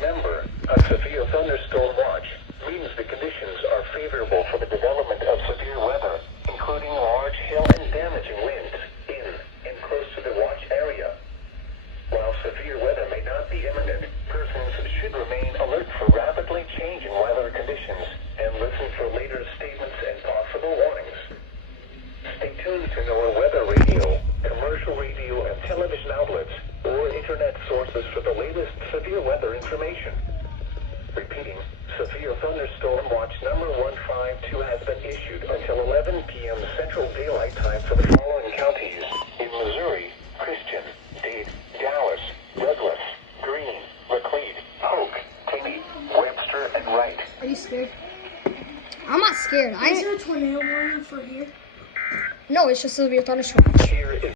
Remember, a severe thunderstorm watch means the conditions are favorable for the development of severe weather, including large hail and damaging winds in and close to the watch area. While severe weather may not be imminent, persons should remain alert for rapidly changing weather conditions and listen for later statements and possible warnings. Stay tuned to NOAA weather radio, commercial radio and television outlets, or internet sources for the latest severe weather information. Repeating, severe thunderstorm watch number 152 has been issued until 11 p.m. Central Daylight Time for the following counties in Missouri: Christian, Dade, Dallas, Douglas, Greene, Macleod, Polk, Tiney, Webster, and Wright. Are you scared? I'm not scared. Is there a tornado warning for here? No, it's just a severe thunderstorm. Here is